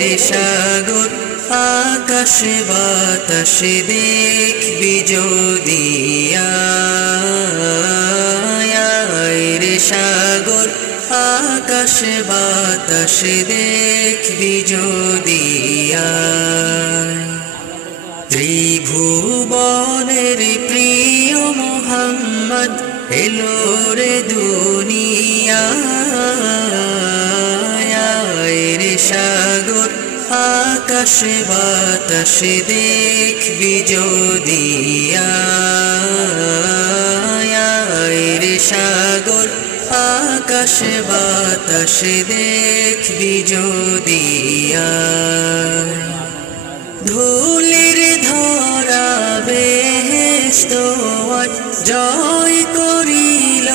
রে সাগর আকাশ বাতাস দেখবি যদি রে সাগর আকাশ বাতাস দেখবি যদি ত্রিভুবনের প্রিয় মোহাম্মদ এলো রে দুনিয়ায় রে সাগর আকাশ বাতাস দেখবি যদি রে সাগর আকাশ বাতাস দেখবি যদি ধুলির ধরা বেহেশত জয় করিল